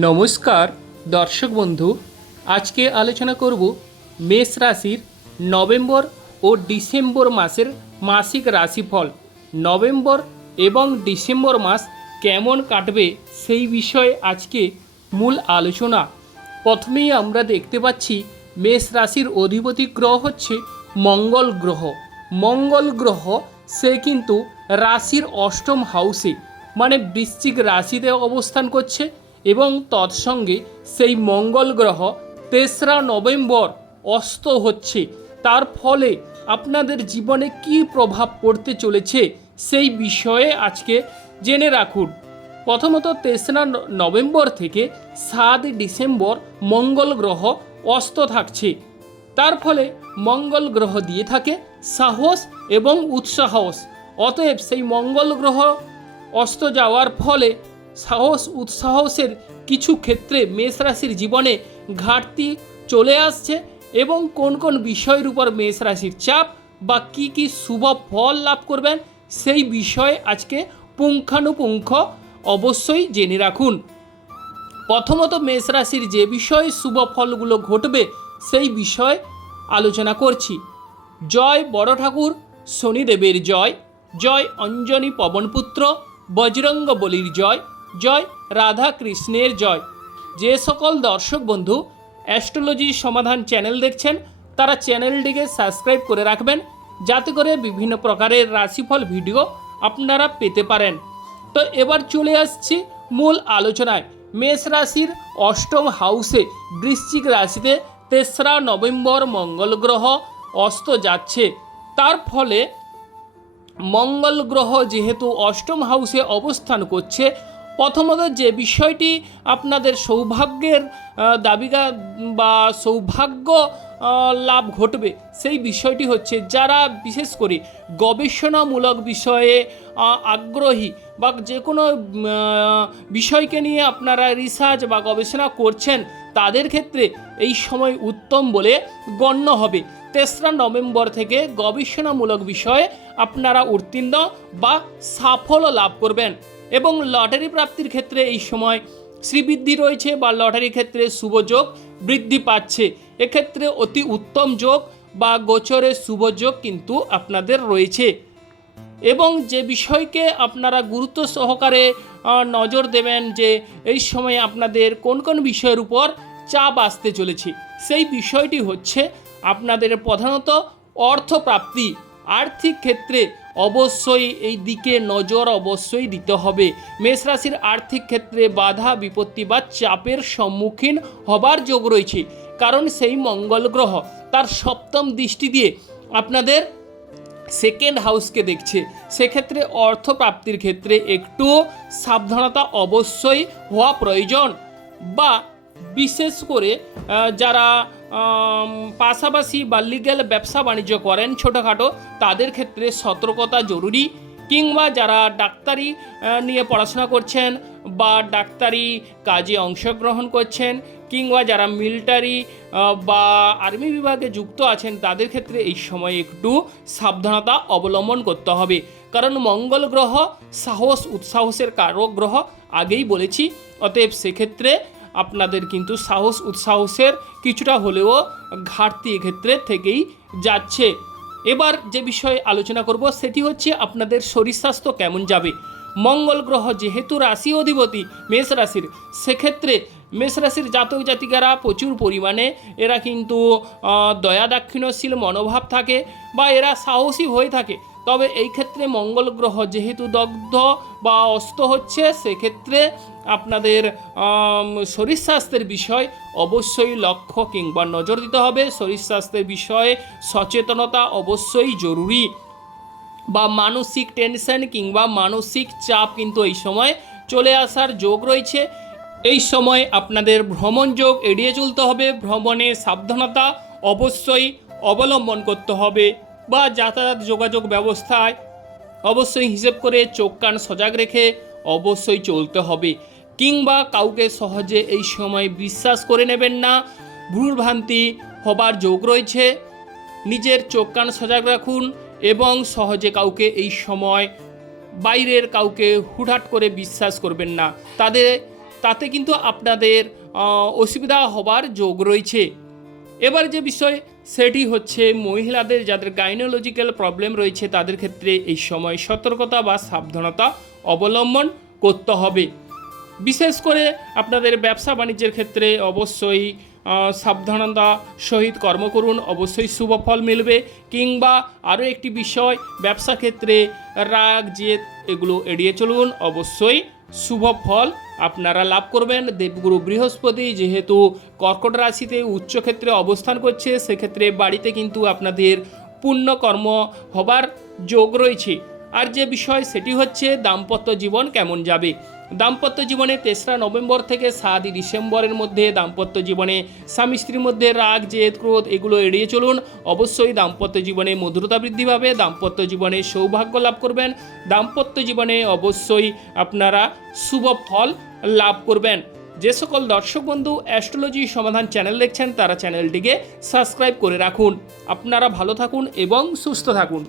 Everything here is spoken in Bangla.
নমস্কার, দর্শক বন্ধু। আজকে আলোচনা করব মেষ রাশির নভেম্বর ও ডিসেম্বর মাসের মাসিক রাশিফল। নভেম্বর এবং ডিসেম্বর মাস কেমন কাটবে সেই বিষয়ে আজকে মূল আলোচনা। প্রথমেই আমরা দেখতে পাচ্ছি, মেষ রাশির অধিপতি গ্রহ হচ্ছে মঙ্গল গ্রহ। মঙ্গল গ্রহ, সে কিন্তু রাশির অষ্টম হাউসে মানে বৃশ্চিক রাশিতে অবস্থান করছে। এবং তৎসঙ্গে সেই মঙ্গল গ্রহ তেসরা নভেম্বর অস্ত হচ্ছে। তার ফলে আপনাদের জীবনে কী প্রভাব পড়তে চলেছে সেই বিষয়ে আজকে জেনে রাখুন। প্রথমত তেসরা নভেম্বর থেকে সাত ডিসেম্বর মঙ্গল গ্রহ অস্ত থাকছে। তার ফলে মঙ্গল গ্রহ দিয়ে থাকে সাহস এবং উৎসাহস। অতএব সেই মঙ্গল গ্রহ অস্ত যাওয়ার ফলে সাহস উৎসাহসের কিছু ক্ষেত্রে মেষ রাশির জীবনে ঘাটতি চলে আসছে এবং কোন কোন বিষয়ের উপর মেষ রাশির চাপ বা কি কি শুভ ফল লাভ করবেন সেই বিষয়ে আজকে পুঙ্খানুপুঙ্খ অবশ্যই জেনে রাখুন। প্রথমত মেষ রাশির যে বিষয়ে শুভ ফলগুলো ঘটবে সেই বিষয় আলোচনা করছি। জয় বড় ঠাকুর, শনিদেবের জয় জয় অঞ্জনী পবনপুত্র বজরঙ্গ বলির জয় জয় রাধা কৃষ্ণের জয়। যে সকল দর্শক বন্ধু অ্যাস্ট্রোলজি সমাধান চ্যানেল দেখছেন, তারা চ্যানেলটিকে সাবস্ক্রাইব করে রাখবেন, যাতে করে বিভিন্ন প্রকারের রাশিফল ভিডিও আপনারা পেতে পারেন। তো এবার চলে আসছি মূল আলোচনায়। মেষ রাশির অষ্টম হাউসে বৃশ্চিক রাশিতে তেসরা নভেম্বর মঙ্গল গ্রহ অস্ত যাচ্ছে। তার ফলে মঙ্গল গ্রহ যেহেতু অষ্টম হাউসে অবস্থান করছে প্রথমত যে বিষয়টি আপনাদের সৌভাগ্যের দাবিকা বা সৌভাগ্য লাভ ঘটবে, সেই বিষয়টি হচ্ছে যারা বিশেষ করে গবেষণামূলক বিষয়ে আগ্রহী বা যে কোনো বিষয়কে নিয়ে আপনারা রিসার্চ বা গবেষণা করছেন, তাদের ক্ষেত্রে এই সময় উত্তম বলে গণ্য হবে। তেসরা নভেম্বর থেকে গবেষণামূলক বিষয়ে আপনারা উত্তীর্ণ বা সাফল্য লাভ করবেন। এবং লটারি প্রাপ্তির ক্ষেত্রে এই সময় শ্রীবৃদ্ধি রয়েছে বা লটারি ক্ষেত্রে শুভ যোগ বৃদ্ধি পাচ্ছে। এক্ষেত্রে অতি উত্তম যোগ বা গোচরের শুভ যোগ কিন্তু আপনাদের রয়েছে। এবং যে বিষয়কে আপনারা গুরুত্ব সহকারে নজর দেবেন যে এই সময়ে আপনাদের কোন কোন বিষয়ের উপর চাপ আসতে চলেছে, সেই বিষয়টি হচ্ছে আপনাদের প্রধানত অর্থপ্রাপ্তি, আর্থিক ক্ষেত্রে অবশ্যই এই দিকে নজর অবশ্যই দিতে হবে। মেষ রাশির আর্থিক ক্ষেত্রে বাধা, বিপত্তি বা চাপের সম্মুখীন হবার যোগ রয়েছে। কারণ সেই মঙ্গল গ্রহ তার সপ্তম দৃষ্টি দিয়ে আপনাদের সেকেন্ড হাউসকে দেখছে। সেক্ষেত্রে অর্থ প্রাপ্তির ক্ষেত্রে একটু সাবধানতা অবশ্যই হওয়া প্রয়োজন। বা বিশেষ করে যারা পাশাপাশি বা লিগ্যাল ব্যবসা বাণিজ্য করেন ছোটোখাটো, তাদের ক্ষেত্রে সতর্কতা জরুরি। কিংবা যারা ডাক্তারি নিয়ে পড়াশোনা করছেন বা ডাক্তারি কাজে অংশগ্রহণ করছেন, কিংবা যারা মিলিটারি বা আর্মি বিভাগে যুক্ত আছেন, তাদের ক্ষেত্রে এই সময় একটু সাবধানতা অবলম্বন করতে হবে। কারণ মঙ্গল গ্রহ সাহস, উৎসাহসের কারক গ্রহ, আগেই বলেছি। অতএব সেক্ষেত্রে আপনাদের কিন্তু সাহস উৎসাহসের কিছুটা হলেও ঘাটতি এক্ষেত্রে থেকেই যাচ্ছে। এবার যে বিষয়ে আলোচনা করব, সেটি হচ্ছে আপনাদের শরীর স্বাস্থ্য কেমন যাবে? মঙ্গল গ্রহ যেহেতু রাশি অধিপতি মেষ রাশির, সেক্ষেত্রে মেষ রাশির জাতক জাতিকারা প্রচুর পরিমাণে এরা কিন্তু দয়া দাক্ষিণ্যশীল মনোভাব থাকে বা এরা সাহসী হয়ে থাকে। তবে এই ক্ষেত্রে মঙ্গল গ্রহ যেহেতু দগ্ধ বা অস্ত হচ্ছে, সেক্ষেত্রে আপনাদের শরীর স্বাস্থ্যের বিষয় অবশ্যই লক্ষ্য কিংবা নজর দিতে হবে। শরীর স্বাস্থ্যের বিষয়ে সচেতনতা অবশ্যই জরুরি। বা মানসিক টেনশন কিংবা মানসিক চাপ কিন্তু এই সময় চলে আসার যোগ রয়েছে। এই সময় আপনাদের ভ্রমণ যোগ এড়িয়ে চলতে হবে। ভ্রমণে সাবধানতা অবশ্যই অবলম্বন করতে হবে। বা যাতায়াত যোগাযোগ ব্যবস্থায় অবশ্যই হিসেব করে চোখ কান সজাগ রেখে অবশ্যই চলতে হবে। কিংবা কাউকে সহজে এই সময় বিশ্বাস করে নেবেন না। ভ্রুভ্রান্তি হবার যোগ রয়েছে। নিজের চোখ কান সজাগ রাখুন এবং সহজে কাউকে এই সময় বাইরের কাউকে হুটহাট করে বিশ্বাস করবেন না। তাদের, তাতে কিন্তু আপনাদের অসুবিধা হবার যোগ রয়েছে। এবার যে বিষয়, সেটি হচ্ছে মহিলাদের যাদের গাইনোলজিক্যাল প্রবলেম রয়েছে, তাদের ক্ষেত্রে এই সময় সতর্কতা বা সাবধানতা অবলম্বন করতে হবে। বিশেষ করে আপনাদের ব্যবসা বাণিজ্যের ক্ষেত্রে অবশ্যই সাবধানতা সহিত কর্ম করুন, অবশ্যই শুভ ফল মিলবে। কিংবা আরও একটি বিষয়, ব্যবসা ক্ষেত্রে রাগ, জেদ, এগুলো এড়িয়ে চলুন, অবশ্যই শুভ ফল আপনারা লাভ করবেন। দেবগুরু বৃহস্পতি যেহেতু কর্কট রাশিতে উচ্চক্ষেত্রে অবস্থান করছে, সেক্ষেত্রে বাড়িতে কিন্তু আপনাদের পুণ্যকর্ম হবার যোগ রয়েছে। আর যে বিষয়, সেটি হচ্ছে দাম্পত্য জীবন কেমন যাবে? দাম্পত্য জীবনে তেসরা নভেম্বর থেকে সাতই ডিসেম্বরের মধ্যে দাম্পত্য জীবনে স্বামী স্ত্রীর মধ্যে রাগ, জেদ, ক্রোধ এগুলো এড়িয়ে চলুন। অবশ্যই দাম্পত্য জীবনে মধুরতা বৃদ্ধি পাবে, দাম্পত্য জীবনে সৌভাগ্য লাভ করবেন। দাম্পত্য জীবনে অবশ্যই আপনারা শুভ ফল লাভ করবেন। যে সকল দর্শক বন্ধু অ্যাস্ট্রোলজি সমাধান চ্যানেল দেখছেন, তারা চ্যানেলটিকে সাবস্ক্রাইব করে রাখুন। আপনারা ভালো থাকুন এবং সুস্থ থাকুন।